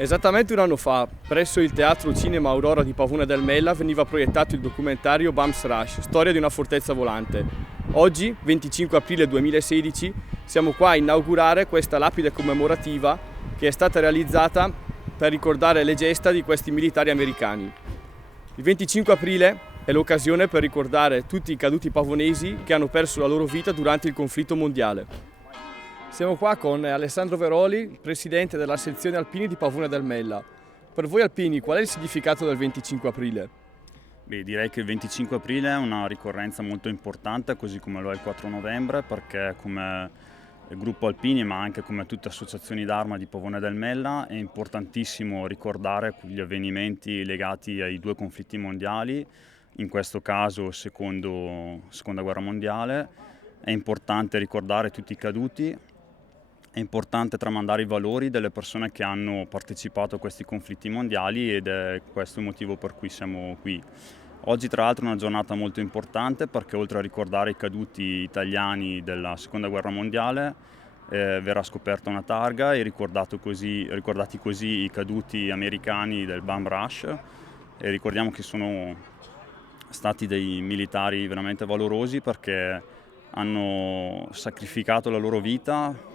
Esattamente un anno fa, presso il Teatro Cinema Aurora di Pavona del Mella veniva proiettato il documentario Bums Rush, storia di una fortezza volante. Oggi, 25 aprile 2016, siamo qua a inaugurare questa lapide commemorativa che è stata realizzata per ricordare le gesta di questi militari americani. Il 25 aprile è l'occasione per ricordare tutti i caduti pavonesi che hanno perso la loro vita durante il conflitto mondiale. Siamo qua con Alessandro Veroli, presidente della sezione alpini di Pavona del Mella. Per voi alpini, qual è il significato del 25 aprile? Direi che il 25 aprile è una ricorrenza molto importante, così come lo è il 4 novembre, perché come gruppo alpini, ma anche come tutte le associazioni d'Arma di Pavona del Mella, è importantissimo ricordare gli avvenimenti legati ai due conflitti mondiali, in questo caso seconda guerra mondiale. È importante ricordare tutti i caduti. È importante tramandare i valori delle persone che hanno partecipato a questi conflitti mondiali ed è questo il motivo per cui siamo qui. Oggi tra l'altro è una giornata molto importante perché oltre a ricordare i caduti italiani della seconda guerra mondiale verrà scoperta una targa e ricordati così i caduti americani del Bum Rush e ricordiamo che sono stati dei militari veramente valorosi perché hanno sacrificato la loro vita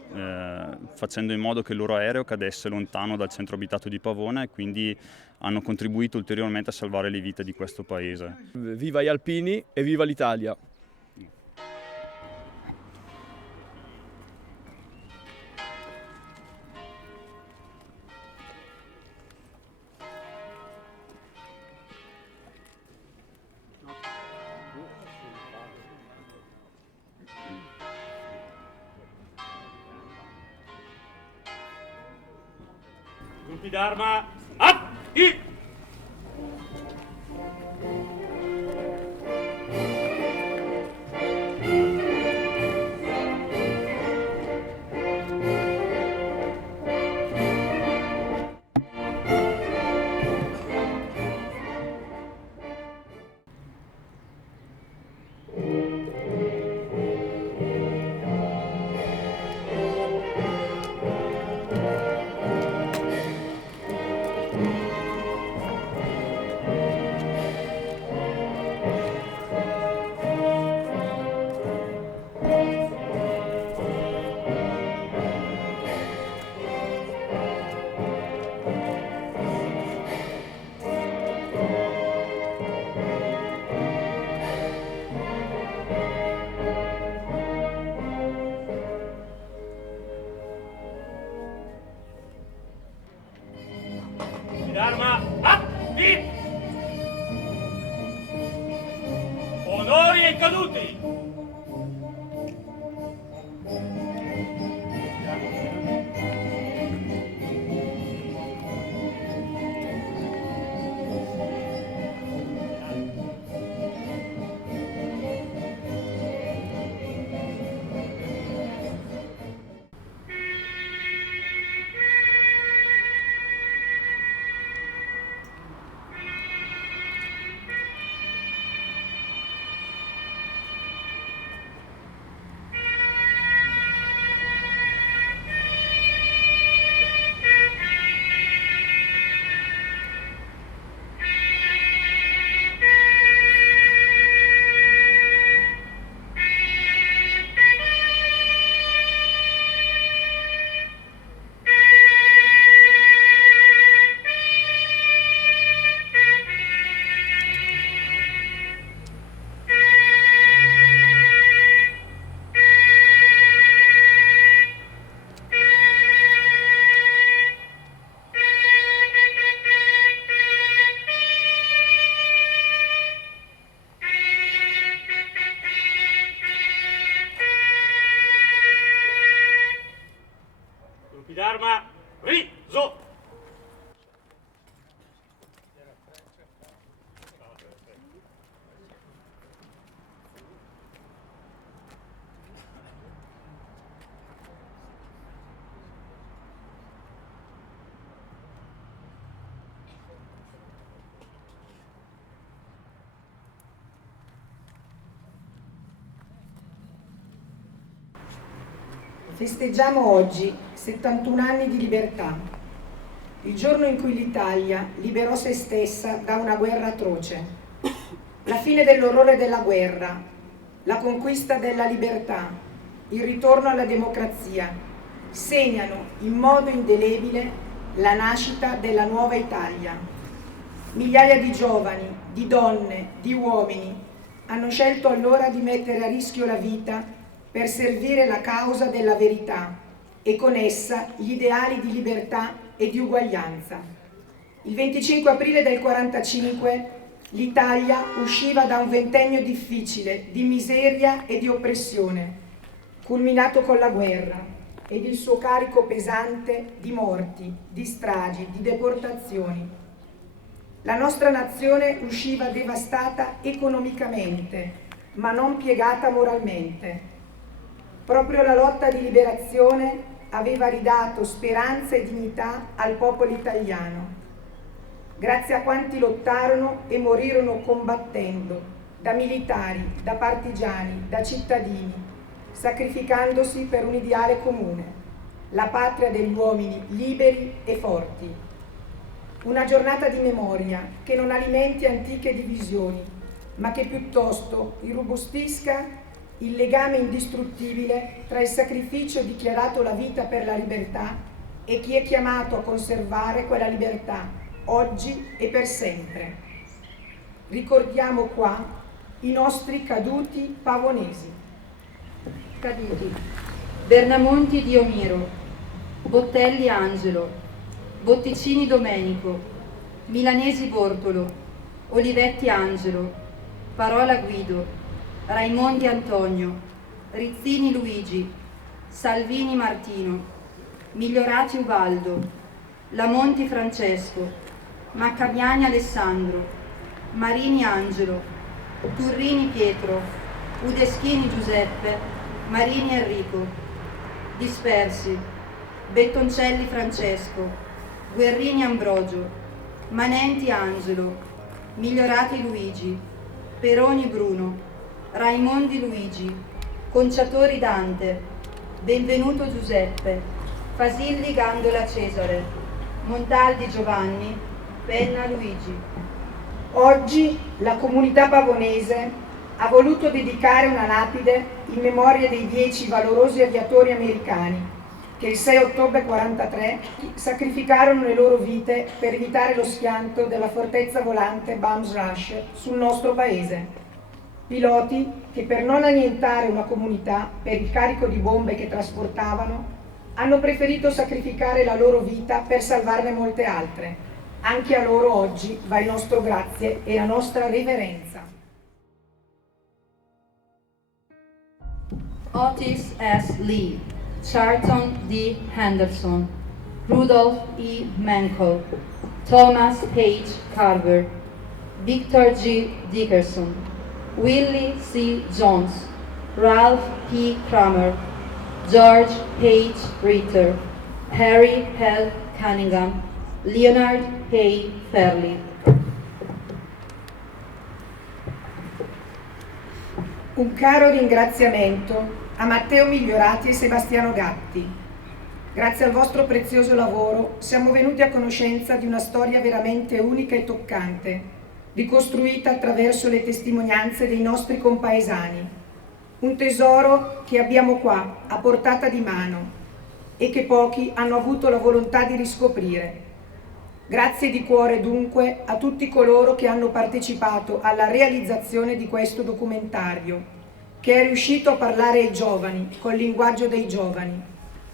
facendo in modo che il loro aereo cadesse lontano dal centro abitato di Pavona e quindi hanno contribuito ulteriormente a salvare le vite di questo paese. Viva gli alpini e viva l'Italia! Gruppi d'arma, atti! D'arma, atti! Onori ai caduti! Gruppi d'arma, riso! Festeggiamo oggi 71 anni di libertà. il giorno in cui l'Italia liberò se stessa da una guerra atroce. La fine dell'orrore della guerra, la conquista della libertà, il ritorno alla democrazia segnano in modo indelebile la nascita della nuova Italia. Migliaia di giovani, di donne, di uomini hanno scelto allora di mettere a rischio la vita per servire la causa della verità e con essa gli ideali di libertà e di uguaglianza. Il 25 aprile del 1945 l'Italia usciva da un ventennio difficile di miseria e di oppressione, culminato con la guerra ed il suo carico pesante di morti, di stragi, di deportazioni. La nostra nazione usciva devastata economicamente, ma non piegata moralmente. Proprio la lotta di liberazione aveva ridato speranza e dignità al popolo italiano. Grazie a quanti lottarono e morirono combattendo, da militari, da partigiani, da cittadini, sacrificandosi per un ideale comune, la patria degli uomini liberi e forti. Una giornata di memoria che non alimenti antiche divisioni, ma che piuttosto irrobustisca il legame indistruttibile tra il sacrificio dichiarato la vita per la libertà e chi è chiamato a conservare quella libertà oggi e per sempre. Ricordiamo qua i nostri caduti pavonesi. Caduti: Bernamonti Diomiro, Bottelli Angelo, Botticini Domenico, Milanesi Bortolo, Olivetti Angelo, Parola Guido, Raimondi Antonio, Rizzini Luigi, Salvini Martino, Migliorati Ubaldo, Lamonti Francesco, Maccamiani Alessandro, Marini Angelo, Turrini Pietro, Udeschini Giuseppe, Marini Enrico. Dispersi: Bettoncelli Francesco, Guerrini Ambrogio, Manenti Angelo, Migliorati Luigi, Peroni Bruno, Raimondi Luigi, Conciatori Dante, Benvenuto Giuseppe, Fasilli Gandola Cesare, Montaldi Giovanni, Penna Luigi. Oggi la comunità pavonese ha voluto dedicare una lapide in memoria dei 10 valorosi aviatori americani che il 6 ottobre 1943 sacrificarono le loro vite per evitare lo schianto della fortezza volante Bams Rush sul nostro paese. Piloti che per non annientare una comunità per il carico di bombe che trasportavano hanno preferito sacrificare la loro vita per salvarne molte altre. Anche a loro oggi va il nostro grazie e la nostra riverenza. Otis S. Lee, Charlton D. Henderson, Rudolph E. Menkel, Thomas H. Carver, Victor G. Dickerson, Willie C. Jones, Ralph P. Kramer, George H. Ritter, Harry L. Cunningham, Leonard A. Fairley. Un caro ringraziamento a Matteo Migliorati e Sebastiano Gatti. Grazie al vostro prezioso lavoro siamo venuti a conoscenza di una storia veramente unica e toccante, ricostruita attraverso le testimonianze dei nostri compaesani. Un tesoro che abbiamo qua, a portata di mano, e che pochi hanno avuto la volontà di riscoprire. Grazie di cuore dunque a tutti coloro che hanno partecipato alla realizzazione di questo documentario, che è riuscito a parlare ai giovani, col linguaggio dei giovani.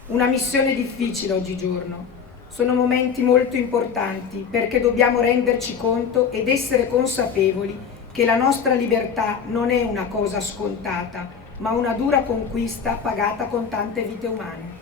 Una missione difficile oggigiorno. Sono momenti molto importanti perché dobbiamo renderci conto ed essere consapevoli che la nostra libertà non è una cosa scontata, ma una dura conquista pagata con tante vite umane.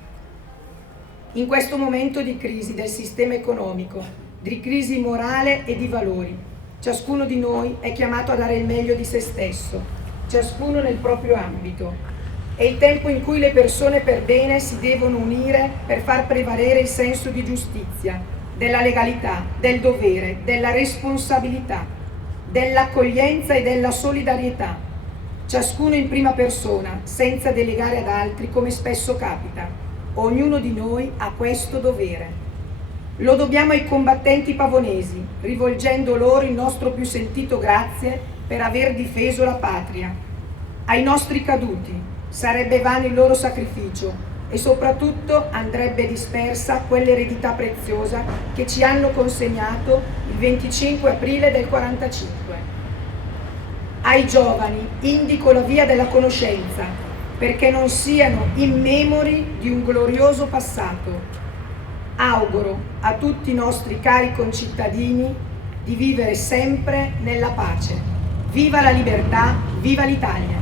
In questo momento di crisi del sistema economico, di crisi morale e di valori, ciascuno di noi è chiamato a dare il meglio di se stesso, ciascuno nel proprio ambito. È il tempo in cui le persone per bene si devono unire per far prevalere il senso di giustizia, della legalità, del dovere, della responsabilità, dell'accoglienza e della solidarietà, ciascuno in prima persona, senza delegare ad altri come spesso capita. Ognuno di noi ha questo dovere. Lo dobbiamo ai combattenti pavonesi, rivolgendo loro il nostro più sentito grazie per aver difeso la patria. Ai nostri caduti, sarebbe vano il loro sacrificio e soprattutto andrebbe dispersa quell'eredità preziosa che ci hanno consegnato il 25 aprile del 45. Ai giovani indico la via della conoscenza perché non siano immemori di un glorioso passato. Auguro a tutti i nostri cari concittadini di vivere sempre nella pace. Viva la libertà, viva l'Italia!